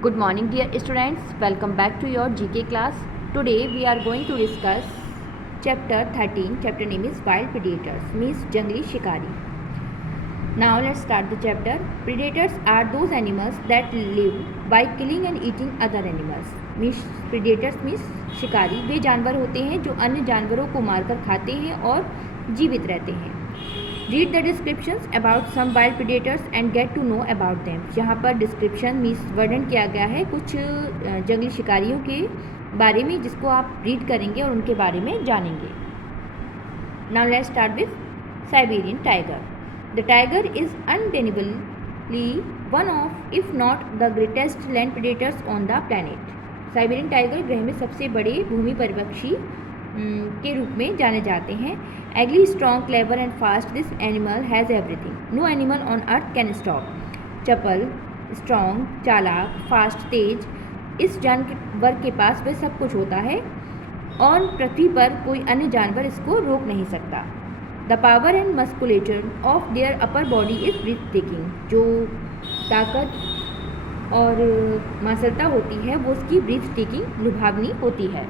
Good morning dear students, welcome back to your GK class. Today we are going to discuss chapter 13. Chapter name is Wild Predators, means jungli shikari. Now let's start the chapter. Predators are those animals that live by killing and eating other animals. Means predators means शिकारी वे जानवर होते हैं जो अन्य जानवरों को मारकर खाते हैं और जीवित रहते हैं. Read the descriptions about some wild predators and get to know about them. यहाँ पर डिस्क्रिप्शन मीन्स वर्णन किया गया है कुछ जंगली शिकारियों के बारे में जिसको आप रीड करेंगे और उनके बारे में जानेंगे. Now let's start with Siberian tiger. The tiger is undeniably one of if not the greatest land predators on the planet. Siberian tiger ग्रह में सबसे बड़े भूमि परिपक्षी के रूप में जाने जाते हैं. Agile strong clever and fast this animal has everything. No animal on earth can stop. चपल, स्ट्रॉन्ग, चालाक, फास्ट, तेज, इस जानवर के पास वह सब कुछ होता है और पृथ्वी पर कोई अन्य जानवर इसको रोक नहीं सकता. The power and musculature of their upper body is breathtaking. जो ताकत और मांसलता होती है वो उसकी ब्रीथ टेकिंग लुभावनी होती है.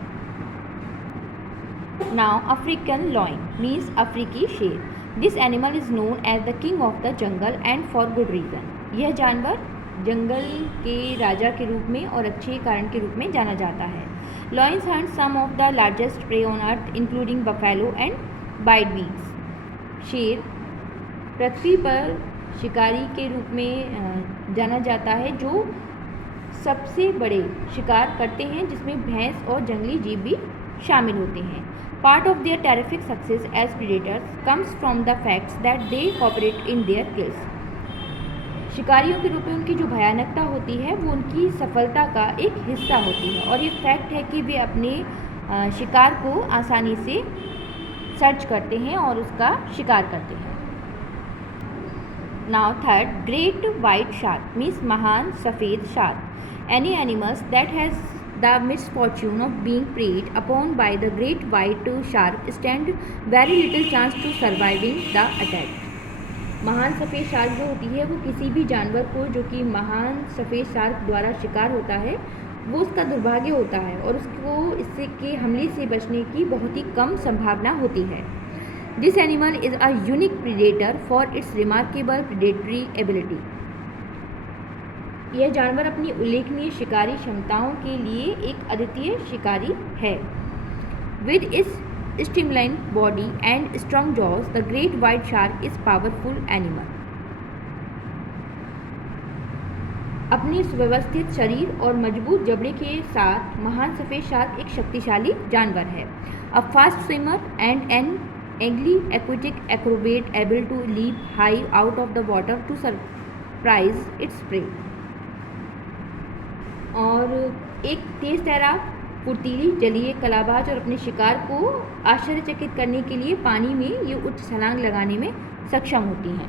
Now African lion means अफ्रीकी शेर. This animal is known as the king of the jungle and for good reason. यह जानवर जंगल के राजा के रूप में और अच्छे कारण के रूप में जाना जाता है. Lions hunt some of the largest prey on earth including buffalo and wild beasts. शेर पृथ्वी पर शिकारी के रूप में जाना जाता है जो सबसे बड़े शिकार करते हैं जिसमें भैंस और जंगली जीव भी शामिल होते हैं. Part of their terrific success as predators comes from the facts that they cooperate in their kills. शिकारियों के रूप में उनकी जो भयानकता होती है वो उनकी सफलता का एक हिस्सा होती है और ये फैक्ट है कि वे अपने शिकार को आसानी से सर्च करते हैं और उसका शिकार करते हैं. Now third, great white shark means महान सफ़ेद shark. Any animals that has the misfortune of being preyed upon by the great white shark stand very little chance to surviving the attack. महान सफ़ेद शार्क जो होती है वो किसी भी जानवर को जो कि महान सफ़ेद शार्क द्वारा शिकार होता है वो उसका दुर्भाग्य होता है और उसको इससे के हमले से बचने की बहुत ही कम संभावना होती है. This animal is a unique predator for its remarkable predatory ability. यह जानवर अपनी उल्लेखनीय शिकारी क्षमताओं के लिए एक अद्वितीय शिकारी है. विद इस streamline body and strong jaws the great white shark is powerful animal. अपने सुव्यवस्थित शरीर और मजबूत जबड़े के साथ महान सफ़ेद शार्क एक शक्तिशाली जानवर है. A fast swimmer and an एंगली aquatic acrobat able to leap high out of the water to surprise its prey. और एक तेज तैराक, फुर्तीली जलीय कलाबाज और अपने शिकार को आश्चर्यचकित करने के लिए पानी में ये उच्च छलांग लगाने में सक्षम होती हैं.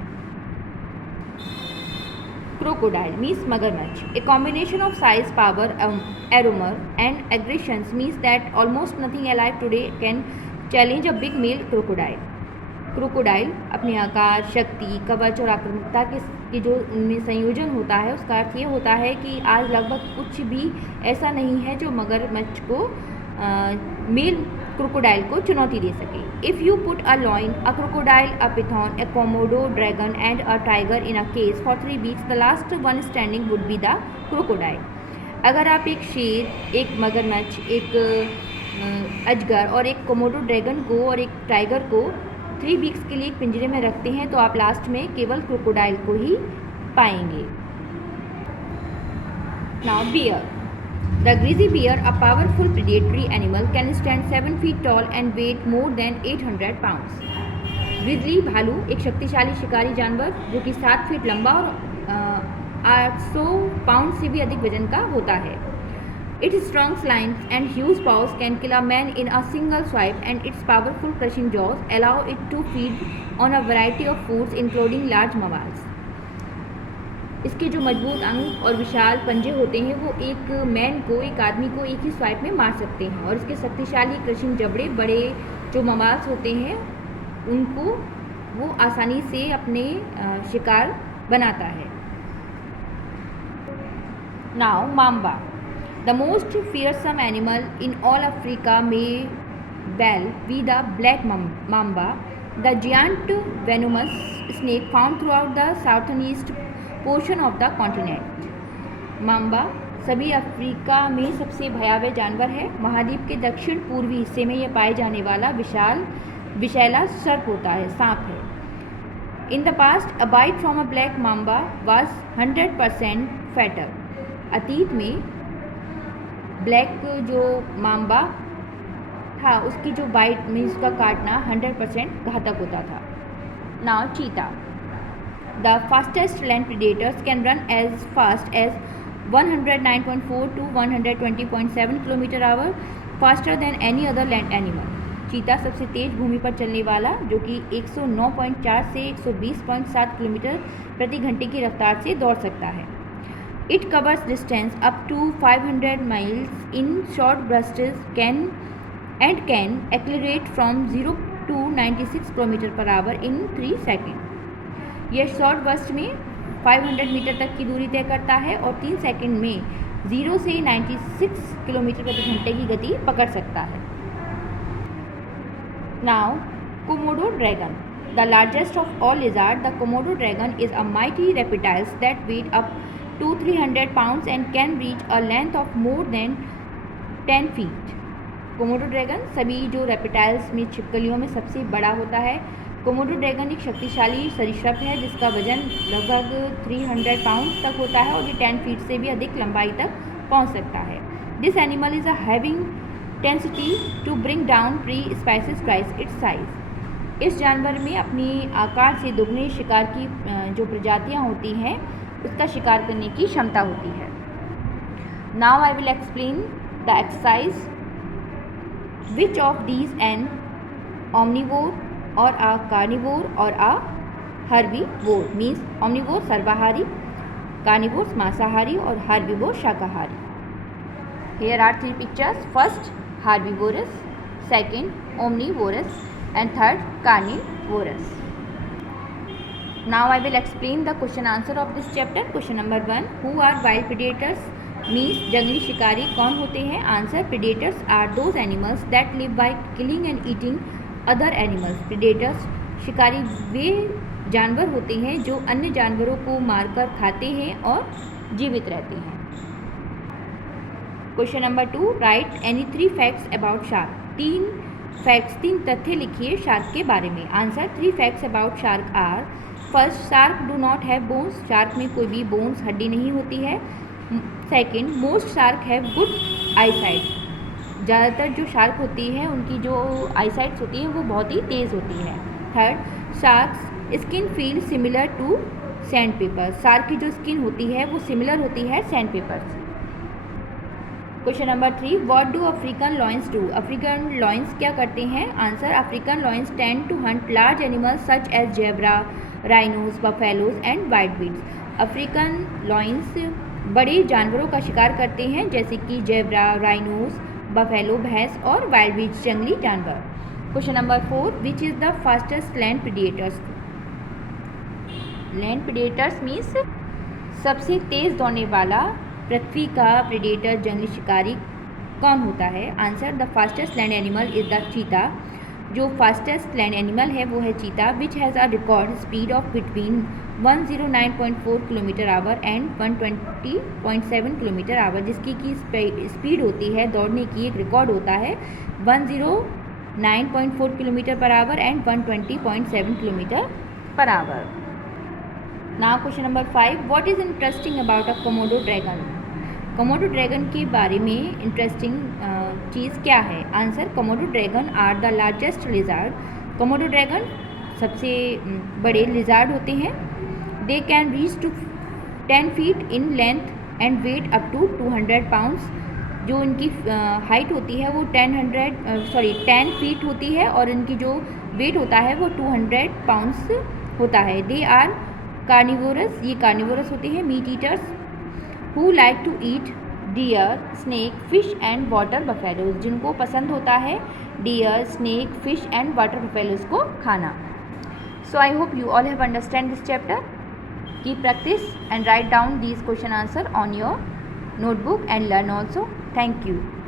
क्रोकोडाइल मीन्स मगरमच्छ. A combination of size, power, armour and aggressions means that almost nothing alive today can challenge a big male crocodile. Crocodile अपने आकार, शक्ति, कवच और आक्रामकता के जो उनमें संयोजन होता है उसका अर्थ ये होता है कि आज लगभग कुछ भी ऐसा नहीं है जो मगरमच्छ को मेल क्रोकोडाइल को चुनौती दे सके. If you put a lion, a crocodile, a python, a Komodo dragon and a tiger in a cage for 3 weeks, the last one standing would be the crocodile. अगर आप एक शेर, एक मगरमच्छ, एक अजगर और एक कोमोडो ड्रैगन को और एक टाइगर को 3 weeks के लिए एक पिंजरे में रखते हैं तो आप लास्ट में केवल क्रोकोडाइल को ही पाएंगे. Now bear. The grizzly bear, a powerful predatory animal, can stand 7 feet tall and weigh more than 800 pounds. Grizzly भालू एक शक्तिशाली शिकारी जानवर जो कि 7 फीट लंबा और 800 पाउंड से भी अधिक वजन का होता है. Its strong slines and huge paws can kill a man in a single swipe, and its powerful crushing jaws allow it to feed on a variety of foods including large mammals. इसके जो मजबूत अंग और विशाल पंजे होते हैं वो एक मैन को, एक आदमी को एक ही स्वाइप में मार सकते हैं और इसके शक्तिशाली क्रशिंग जबड़े बड़े जो ममाल्स होते हैं उनको वो आसानी से अपने शिकार बनाता है. Now, Mamba, the most fearsome animal in all Africa, may well be the black mamba, the giant venomous snake found throughout the southeast portion of the continent. Mamba सभी अफ्रीका में सबसे भयावह जानवर है। महाद्वीप के दक्षिण पूर्वी हिस्से में यह पाए जाने वाला विषैला सर्प होता है, सांप है। In the past a bite from a black mamba was 100% fatal. अतीत में ब्लैक जो माम्बा था उसकी जो बाइट में उसका काटना 100% घातक होता था। Now cheetah, the fastest land predators can run as fast as 109.4 to 120.7 km/h, faster than any other land animal. चीता सबसे तेज भूमि पर चलने वाला, जो कि 109.4 से 120.7 किलोमीटर प्रति घंटे की रफ्तार से दौड़ सकता है। It covers distance up to 500 miles in short bursts can accelerate from 0 to 96 km/h in 3 second. यह शॉर्ट बर्स्ट में 500 मीटर तक की दूरी तय करता है और 3 सेकंड में 0 से 96 किलोमीटर प्रति घंटे की गति पकड़ सकता है। Now Komodo dragon, the largest of all lizard, the Komodo dragon is a mighty reptiles that weigh up to 300 pounds and can reach a length of more than 10 feet. Komodo dragon सभी जो reptiles में छिपकलियों में सबसे बड़ा होता है। Komodo dragon एक शक्तिशाली सरीसृप है जिसका वजन लगभग 300 पाउंड तक होता है और ये 10 फीट से भी अधिक लंबाई तक पहुंच सकता है। This animal is having tenacity to bring down prey species twice its size. इस जानवर में अपनी आकार से दोगुने शिकार की जो प्रजातियां होती हैं उसका शिकार करने की क्षमता होती है। Now I will explain the exercise which of these an omnivore और a carnivore और a herbivore means omnivore सर्वाहारी, carnivores मांसाहारी और herbivore शाकाहारी। Here are 3 pictures. First herbivorous, second omnivorous and third carnivorous. Now I will explain the question answer of this chapter. Question number 1, who are wild predators means जंगली शिकारी कौन होते हैं? Answer, predators are those animals that live by killing and eating other animals. Predators शिकारी वे जानवर होते हैं जो अन्य जानवरों को मारकर खाते हैं और जीवित रहते हैं। Question number 2, write any 3 facts about shark. 3 तथ्य लिखिए शार्क के बारे में। Answer, 3 facts about shark are, first, shark do not have bones, shark में कोई भी बोन्स हड्डी नहीं होती है। Second, most shark have good eyesight, ज़्यादातर जो शार्क होती है उनकी जो आईसाइट्स होती हैं वो बहुत ही तेज़ होती है। Third, sharks skin feel similar to sand paper, shark की जो स्किन होती है वो सिमिलर होती है सैंड पेपर से। Question number 3, what do African lions do, African lions क्या करते हैं? Answer, African lions tend to hunt large animals such as zebra, rhinos, buffaloes and wildebeests. African lions बड़े जानवरों का शिकार करते हैं जैसे कि जेब्रा, राइनोज, बफेलो भैंस और वाइल्ड बीट्स जंगली जानवर। Question number 4, which is the fastest land predators. Land predators means सबसे तेज़ दौड़ने वाला पृथ्वी का प्रेडेटर जंगली शिकारी कौन होता है? Answer, the fastest land animal is the चीता। जो फास्टेस्ट लैंड एनिमल है वो है चीता, which has a record speed of between 109.4 km/h and 120.7 km/h, जिसकी की स्पीड होती है दौड़ने की एक रिकॉर्ड होता है 109.4 km/h and 120.7 km/h। Now question number 5, what is interesting about a Komodo dragon. Komodo dragon के बारे में इंटरेस्टिंग चीज़ क्या है? Answer, Komodo dragon are the largest lizard. Komodo dragon सबसे बड़े लिजार्ड होते हैं। They can reach to 10 feet in length and weigh up to 200 pounds. जो इनकी हाइट होती है वो 10 फीट होती है और इनकी जो वेट होता है वो 200 पाउंड्स होता है। दे आर कार्निवोरस, ये कार्निवोरस होते हैं, meat eaters who like to eat deer, snake, fish and water buffaloes, जिनको पसंद होता है deer, snake, fish and water buffaloes को खाना। So I hope you all have understand this chapter. Keep practice and write down these question answer on your notebook and learn also. Thank you.